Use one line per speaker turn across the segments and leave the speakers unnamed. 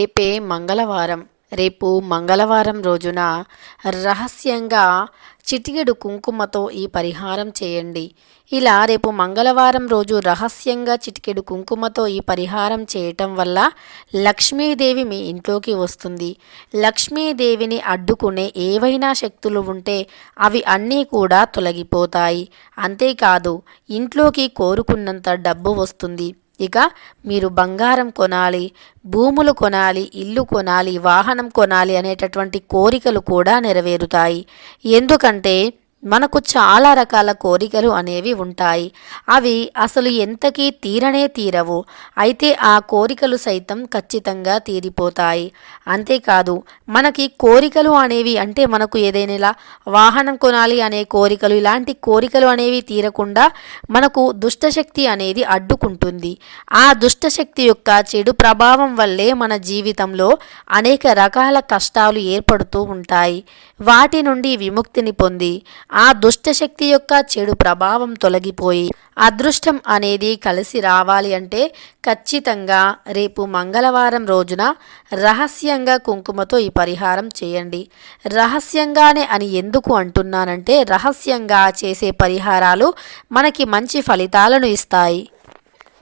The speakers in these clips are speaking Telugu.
రేపే మంగళవారం. రేపు మంగళవారం రోజున రహస్యంగా చిటికెడు కుంకుమతో ఈ పరిహారం చేయండి. ఇలా రేపు మంగళవారం రోజు రహస్యంగా చిటికెడు కుంకుమతో ఈ పరిహారం చేయటం వల్ల లక్ష్మీదేవి మీ ఇంట్లోకి వస్తుంది. లక్ష్మీదేవిని అడ్డుకునే ఏవైనా శక్తులు ఉంటే అవి అన్నీ కూడా తొలగిపోతాయి. అంతేకాదు ఇంట్లోకి కోరుకున్నంత డబ్బు వస్తుంది. ఇక మీరు బంగారం కొనాలి భూములు కొనాలి ఇల్లు కొనాలి వాహనం కొనాలి అనేటటువంటి కోరికలు కూడా నెరవేరుతాయి. ఎందుకంటే మనకు చాలా రకాల కోరికలు అనేవి ఉంటాయి. అవి అసలు ఎంతకీ తీరనే తీరవు. అయితే ఆ కోరికలు సైతం ఖచ్చితంగా తీరిపోతాయి. అంతేకాదు మనకి కోరికలు అనేవి అంటే మనకు ఏదైనా వాహనం కొనాలి అనే కోరికలు ఇలాంటి కోరికలు అనేవి తీరకుండా మనకు దుష్టశక్తి అనేది అడ్డుకుంటుంది. ఆ దుష్టశక్తి యొక్క చెడు ప్రభావం వల్లే మన జీవితంలో అనేక రకాల కష్టాలు ఏర్పడుతూ ఉంటాయి. వాటి నుండి విముక్తిని పొంది ఆ దుష్టశక్తి యొక్క చెడు ప్రభావం తొలగిపోయి అదృష్టం అనేది కలిసి రావాలి అంటే ఖచ్చితంగా రేపు మంగళవారం రోజున రహస్యంగా కుంకుమతో ఈ పరిహారం చేయండి. రహస్యంగానే అని ఎందుకు అంటున్నానంటే రహస్యంగా చేసే పరిహారాలు మనకి మంచి ఫలితాలను ఇస్తాయి.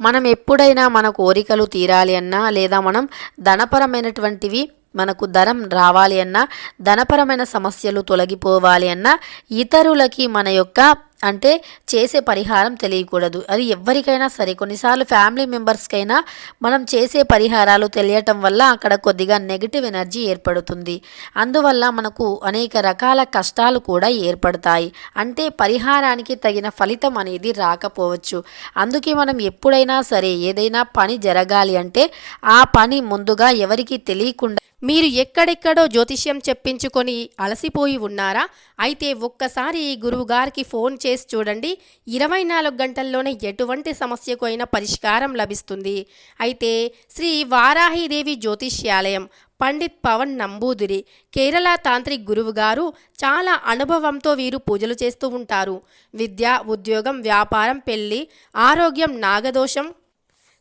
మనం ఎప్పుడైనా మన కోరికలు తీరాలి అన్నా లేదా మనం ధనపరమైనటువంటివి మనకు ధనం రావాలి అన్నా ధనపరమైన సమస్యలు తొలగిపోవాలి అన్నా ఇతరులకి మన యొక్క అంటే చేసే పరిహారం తెలియకూడదు. అది ఎవరికైనా సరే కొన్నిసార్లు ఫ్యామిలీ మెంబర్స్కైనా మనం చేసే పరిహారాలు తెలియటం వల్ల అక్కడ కొద్దిగా నెగిటివ్ ఎనర్జీ ఏర్పడుతుంది. అందువల్ల మనకు అనేక రకాల కష్టాలు కూడా ఏర్పడతాయి. అంటే పరిహారానికి తగిన ఫలితం అనేది రాకపోవచ్చు. అందుకే మనం ఎప్పుడైనా సరే ఏదైనా పని జరగాలి అంటే ఆ పని ముందుగా ఎవరికి తెలియకుండా
మీరు ఎక్కడెక్కడో జ్యోతిష్యం చెప్పించుకొని అలసిపోయి ఉన్నారా? అయితే ఒక్కసారి గురువుగారికి గురువు గారికి ఫోన్ చేసి చూడండి. ఇరవై నాలుగు గంటల్లోనే ఎటువంటి సమస్యకు అయినా పరిష్కారం లభిస్తుంది. అయితే శ్రీ వారాహిదేవి జ్యోతిష్యాలయం పండిత్ పవన్ నంబూదిరి కేరళ తాంత్రిక్ గురువు గారు చాలా అనుభవంతో వీరు పూజలు చేస్తూ ఉంటారు. విద్య ఉద్యోగం వ్యాపారం పెళ్ళి ఆరోగ్యం నాగదోషం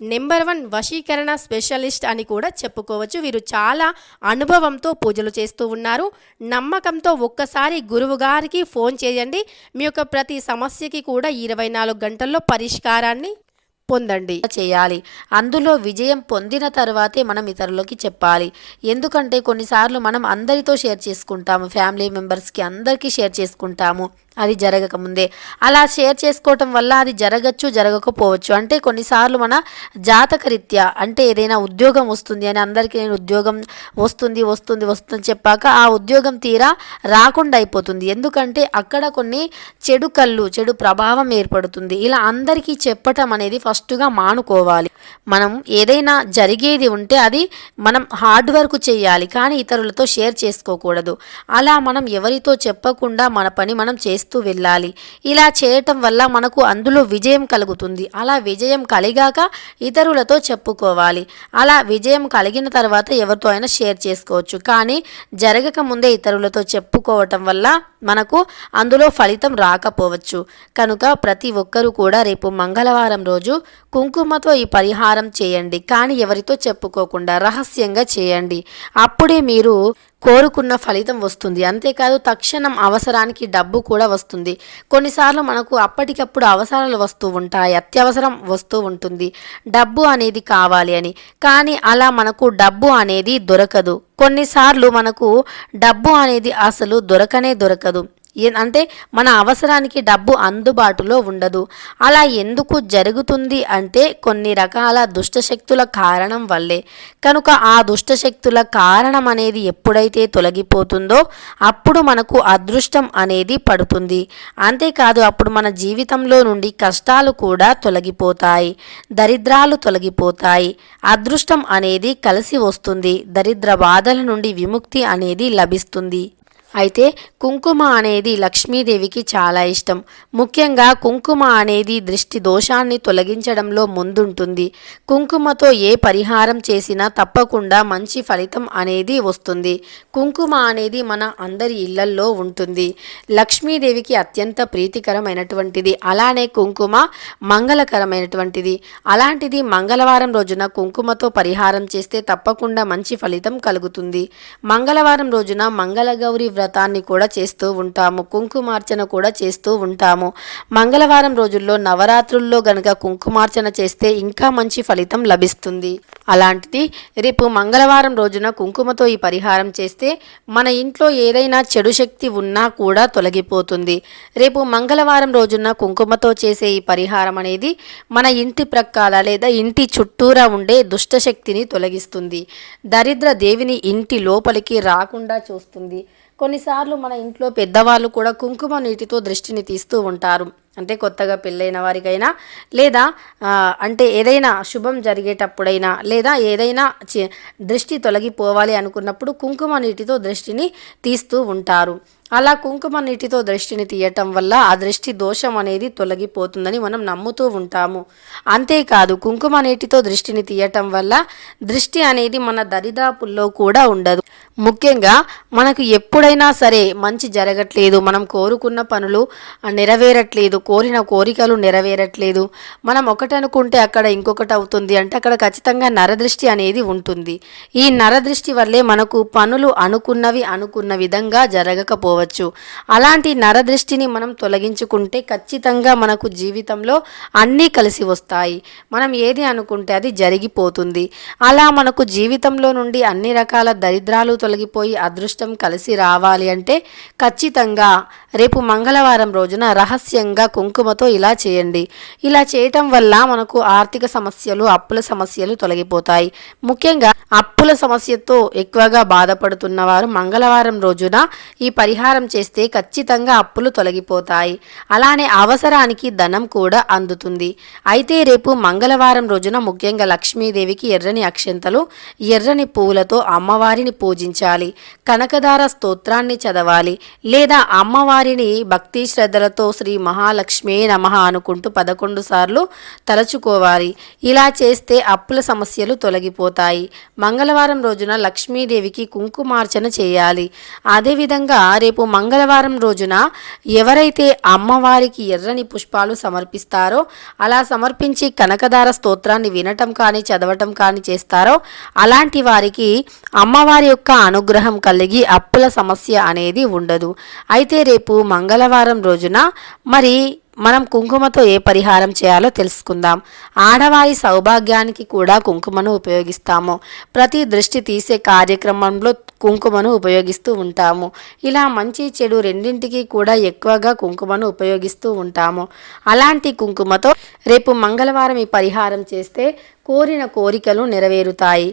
నెంబర్ వన్ వశీకరణ స్పెషలిస్ట్ అని కూడా చెప్పుకోవచ్చు. వీరు చాలా అనుభవంతో పూజలు చేస్తూ ఉన్నారు. నమ్మకంతో ఒక్కసారి గురువు గారికి ఫోన్ చేయండి. మీ యొక్క ప్రతి సమస్యకి కూడా ఇరవై నాలుగు గంటల్లో పరిష్కారాన్ని పొందండి.
చేయాలి. అందులో విజయం పొందిన తర్వాతే మనం ఇతరులకి చెప్పాలి. ఎందుకంటే కొన్నిసార్లు మనం అందరితో షేర్ చేసుకుంటాము. ఫ్యామిలీ మెంబర్స్కి అందరికీ షేర్ చేసుకుంటాము. అది జరగకముందే అలా షేర్ చేసుకోవటం వల్ల అది జరగచ్చు జరగకపోవచ్చు. అంటే కొన్నిసార్లు మన జాతకరీత్యా అంటే ఏదైనా ఉద్యోగం వస్తుంది అని అందరికీ నేను ఉద్యోగం వస్తుంది వస్తుంది వస్తుంది చెప్పాక ఆ ఉద్యోగం తీరా రాకుండా అయిపోతుంది. ఎందుకంటే అక్కడ కొన్ని చెడు కళ్ళు చెడు ప్రభావం ఏర్పడుతుంది. ఇలా అందరికీ చెప్పటం అనేది ఫస్ట్గా మానుకోవాలి. మనం ఏదైనా జరిగేది ఉంటే అది మనం హార్డ్ వర్క్ చేయాలి కానీ ఇతరులతో షేర్ చేసుకోకూడదు. అలా మనం ఎవరితో చెప్పకుండా మన పని మనం చేస్తూ వెళ్ళాలి. ఇలా చేయటం వల్ల మనకు అందులో విజయం కలుగుతుంది. అలా విజయం కలిగాక ఇతరులతో చెప్పుకోవాలి. అలా విజయం కలిగిన తర్వాత ఎవరితో అయినా షేర్ చేసుకోవచ్చు. కానీ జరగక ముందే ఇతరులతో చెప్పుకోవటం వల్ల మనకు అందులో ఫలితం రాకపోవచ్చు. కనుక ప్రతి ఒక్కరూ కూడా రేపు మంగళవారం రోజు కుంకుమతో ఈ పరిహారం చేయండి. కానీ ఎవరితో చెప్పుకోకుండా రహస్యంగా చేయండి. అప్పుడే మీరు కోరుకున్న ఫలితం వస్తుంది. అంతేకాదు తక్షణం అవసరానికి డబ్బు కూడా వస్తుంది. కొన్నిసార్లు మనకు అప్పటికప్పుడు అవసరాలు వస్తూ ఉంటాయి. అత్యవసరం వస్తూ ఉంటుంది. డబ్బు అనేది కావాలి అని. కానీ అలా మనకు డబ్బు అనేది దొరకదు. కొన్నిసార్లు మనకు డబ్బు అనేది అసలు దొరకనే దొరకదు. అంటే మన అవసరానికి డబ్బు అందుబాటులో ఉండదు. అలా ఎందుకు జరుగుతుంది అంటే కొన్ని రకాల దుష్టశక్తుల కారణం వల్లే. కనుక ఆ దుష్టశక్తుల కారణం అనేది ఎప్పుడైతే తొలగిపోతుందో అప్పుడు మనకు అదృష్టం అనేది పడుతుంది. అంతేకాదు అప్పుడు మన జీవితంలో నుండి కష్టాలు కూడా తొలగిపోతాయి. దరిద్రాలు తొలగిపోతాయి. అదృష్టం అనేది కలిసి వస్తుంది. దరిద్ర బాధల నుండి విముక్తి అనేది లభిస్తుంది. అయితే కుంకుమ అనేది లక్ష్మీదేవికి చాలా ఇష్టం. ముఖ్యంగా కుంకుమ అనేది దృష్టి దోషాన్ని తొలగించడంలో ముందుంటుంది. కుంకుమతో ఏ పరిహారం చేసినా తప్పకుండా మంచి ఫలితం అనేది వస్తుంది. కుంకుమ అనేది మన అందరి ఇళ్ళల్లో ఉంటుంది. లక్ష్మీదేవికి అత్యంత ప్రీతికరమైనటువంటిది. అలానే కుంకుమ మంగళకరమైనటువంటిది. అలాంటిది మంగళవారం రోజున కుంకుమతో పరిహారం చేస్తే తప్పకుండా మంచి ఫలితం కలుగుతుంది. మంగళవారం రోజున మంగళగౌరి వ్రతాన్ని కూడా చేస్తూ ఉంటాము కుంకుమార్చన కూడా చేస్తూ ఉంటాము. మంగళవారం రోజుల్లో నవరాత్రుల్లో గనక కుంకుమార్చన చేస్తే ఇంకా మంచి ఫలితం లభిస్తుంది. అలాంటిది రేపు మంగళవారం రోజున కుంకుమతో ఈ పరిహారం చేస్తే మన ఇంట్లో ఏదైనా చెడు శక్తి ఉన్నా కూడా తొలగిపోతుంది. రేపు మంగళవారం రోజున కుంకుమతో చేసే ఈ పరిహారం అనేది మన ఇంటి ప్రక్కల లేదా ఇంటి చుట్టూరా ఉండే దుష్టశక్తిని తొలగిస్తుంది. దరిద్ర దేవిని ఇంటి లోపలికి రాకుండా చూస్తుంది. కొన్నిసార్లు మన ఇంట్లో పెద్దవాళ్ళు కూడా కుంకుమ నీటితో దృష్టిని తీస్తూ ఉంటారు. అంటే కొత్తగా పెళ్ళైన వారికైనా లేదా అంటే ఏదైనా శుభం జరిగేటప్పుడైనా లేదా ఏదైనా దృష్టి తొలగిపోవాలి అనుకున్నప్పుడు కుంకుమ నీటితో దృష్టిని తీస్తూ ఉంటారు. అలా కుంకుమ నీటితో దృష్టిని తీయటం వల్ల ఆ దృష్టి దోషం అనేది తొలగిపోతుందని మనం నమ్ముతూ ఉంటాము. అంతేకాదు కుంకుమ నీటితో దృష్టిని తీయటం వల్ల దృష్టి అనేది మన దరిదాపుల్లో కూడా ఉండదు. ముఖ్యంగా మనకు ఎప్పుడైనా సరే మంచి జరగట్లేదు మనం కోరుకున్న పనులు నెరవేరట్లేదు కోరిన కోరికలు నెరవేరట్లేదు. మనం ఒకటి అనుకుంటే అక్కడ ఇంకొకటి అవుతుంది అంటే అక్కడ ఖచ్చితంగా నరదృష్టి అనేది ఉంటుంది. ఈ నరదృష్టి వల్లే మనకు పనులు అనుకున్నవి అనుకున్న విధంగా జరగకపోవచ్చు. అలాంటి నరదృష్టిని మనం తొలగించుకుంటే ఖచ్చితంగా మనకు జీవితంలో అన్నీ కలిసి వస్తాయి. మనం ఏది అనుకుంటే అది జరిగిపోతుంది. అలా మనకు జీవితంలో నుండి అన్ని రకాల దరిద్రాలు తొలగిపోయి అదృష్టం కలిసి రావాలి అంటే ఖచ్చితంగా రేపు మంగళవారం రోజున రహస్యంగా కుంకుమతో ఇలా చేయండి. ఇలా చేయటం వల్ల మనకు ఆర్థిక సమస్యలు అప్పుల సమస్యలు తొలగిపోతాయి. ముఖ్యంగా అప్పుల సమస్యతో ఎక్కువగా బాధపడుతున్న వారు మంగళవారం రోజున ఈ పరిహారం చేస్తే ఖచ్చితంగా అప్పులు తొలగిపోతాయి. అలానే అవసరానికి ధనం కూడా అందుతుంది. అయితే రేపు మంగళవారం రోజున ముఖ్యంగా లక్ష్మీదేవికి ఎర్రని అక్షంతలు ఎర్రని పువ్వులతో అమ్మవారిని పూజించాలి. కనకదార స్తోత్రాన్ని చదవాలి. లేదా అమ్మవారిని భక్తి శ్రద్ధలతో శ్రీ మహాలక్ష్మి నమః అనుకుంటూ పదకొండు సార్లు తలచుకోవాలి. ఇలా చేస్తే అప్పుల సమస్యలు తొలగిపోతాయి. మంగళవారం రోజున లక్ష్మీదేవికి కుంకుమార్చన చేయాలి. అదేవిధంగా రేపు మంగళవారం రోజున ఎవరైతే అమ్మవారికి ఎర్రని పుష్పాలు సమర్పిస్తారో అలా సమర్పించి కనకదార స్తోత్రాన్ని వినటం కానీ చదవటం కానీ చేస్తారో అలాంటి వారికి అమ్మవారి యొక్క అనుగ్రహం కలిగి అప్పుల సమస్య అనేది ఉండదు. అయితే రేపు మంగళవారం రోజున మరి మనం కుంకుమతో ఏ పరిహారం చేయాలో తెలుసుకుందాం. ఆడవారి సౌభాగ్యానికి కూడా కుంకుమను ఉపయోగిస్తాము. ప్రతి దృష్టి తీసే కార్యక్రమంలో కుంకుమను ఉపయోగిస్తూ ఉంటాము. ఇలా మంచి చెడు రెండింటికి కూడా ఎక్కువగా కుంకుమను ఉపయోగిస్తూ ఉంటాము. అలాంటి కుంకుమతో రేపు మంగళవారం ఈ పరిహారం చేస్తే కోరిన కోరికలు నెరవేరుతాయి.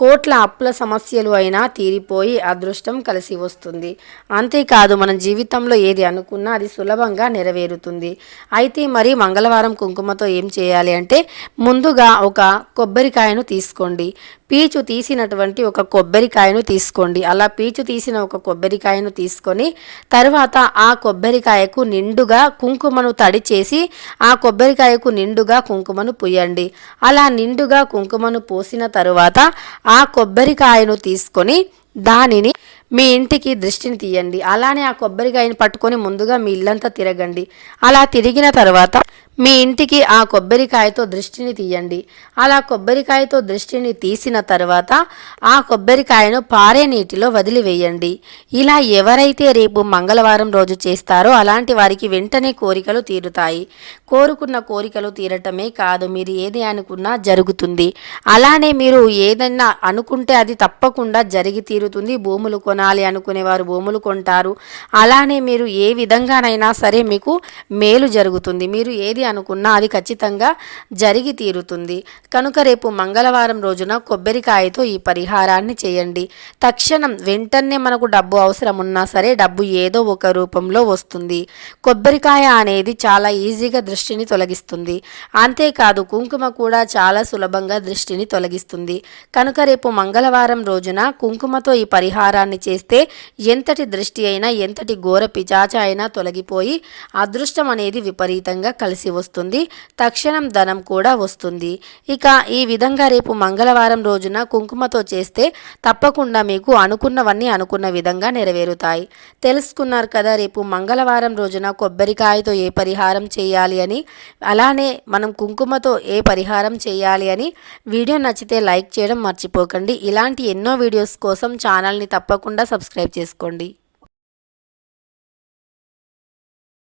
కోట్ల అప్పుల సమస్యలు అయినా తీరిపోయి అదృష్టం కలిసి వస్తుంది. అంతేకాదు మన జీవితంలో ఏది అనుకున్నా అది సులభంగా నెరవేరుతుంది. అయితే మరి మంగళవారం కుంకుమతో ఏం చేయాలి అంటే ముందుగా ఒక కొబ్బరికాయను తీసుకోండి. పీచు తీసినటువంటి ఒక కొబ్బరికాయను తీసుకోండి. అలా పీచు తీసిన ఒక కొబ్బరికాయను తీసుకొని తర్వాత ఆ కొబ్బరికాయకు నిండుగా కుంకుమను తడి చేసి ఆ కొబ్బరికాయకు నిండుగా కుంకుమను పుయ్యండి అలా నిండుగా కుంకుమను పోసిన తరువాత ఆ కొబ్బరికాయను తీసుకొని దానిని మీ ఇంటికి దృష్టిని తీయండి. అలానే ఆ కొబ్బరికాయని పట్టుకొని ముందుగా మీ ఇల్లంతా తిరగండి. అలా తిరిగిన తర్వాత మీ ఇంటికి ఆ కొబ్బరికాయతో దృష్టిని తీయండి. అలా కొబ్బరికాయతో దృష్టిని తీసిన తర్వాత ఆ కొబ్బరికాయను పారే నీటిలో వదిలివేయండి. ఇలా ఎవరైతే రేపు మంగళవారం రోజు చేస్తారో అలాంటి వారికి వెంటనే కోరికలు తీరుతాయి. కోరుకున్న కోరికలు తీరటమే కాదు మీరు ఏది అనుకున్నా జరుగుతుంది. అలానే మీరు ఏదైనా అనుకుంటే అది తప్పకుండా జరిగి తీరుతుంది. భూములు కొనాలి అనుకునేవారు భూములు కొంటారు. అలానే మీరు ఏ విధంగానైనా సరే మీకు మేలు జరుగుతుంది. మీరు ఏది అనుకున్నా అది ఖచ్చితంగా జరిగి తీరుతుంది. కనుక రేపు మంగళవారం రోజున కొబ్బరికాయతో ఈ పరిహారాన్ని చేయండి. తక్షణం వెంటనే మనకు డబ్బు అవసరం ఉన్నా సరే డబ్బు ఏదో ఒక రూపంలో వస్తుంది. కొబ్బరికాయ అనేది చాలా ఈజీగా దృష్టి దృష్టిని తొలగిస్తుంది. అంతేకాదు కుంకుమ కూడా చాలా సులభంగా దృష్టిని తొలగిస్తుంది. కనుక రేపు మంగళవారం రోజున కుంకుమతో ఈ పరిహారాన్ని చేస్తే ఎంతటి దృష్టి అయినా ఎంతటి ఘోర పిచాచ అయినా తొలగిపోయి అదృష్టం అనేది విపరీతంగా కలిసి వస్తుంది. తక్షణం ధనం కూడా వస్తుంది. ఇక ఈ విధంగా రేపు మంగళవారం రోజున కుంకుమతో చేస్తే తప్పకుండా మీకు అనుకున్నవన్నీ అనుకున్న విధంగా నెరవేరుతాయి. తెలుసుకున్నారు కదా రేపు మంగళవారం రోజున కొబ్బరికాయతో ఏ పరిహారం చేయాలి అని అలానే మనం కుంకుమతో ఏ పరిహారం చేయాలి అని వీడియో నచ్చితే లైక్ చేయడం మర్చిపోకండి. ఇలాంటి ఎన్నో వీడియోస్ కోసం ఛానల్ని తప్పకుండా సబ్స్క్రైబ్ చేసుకోండి.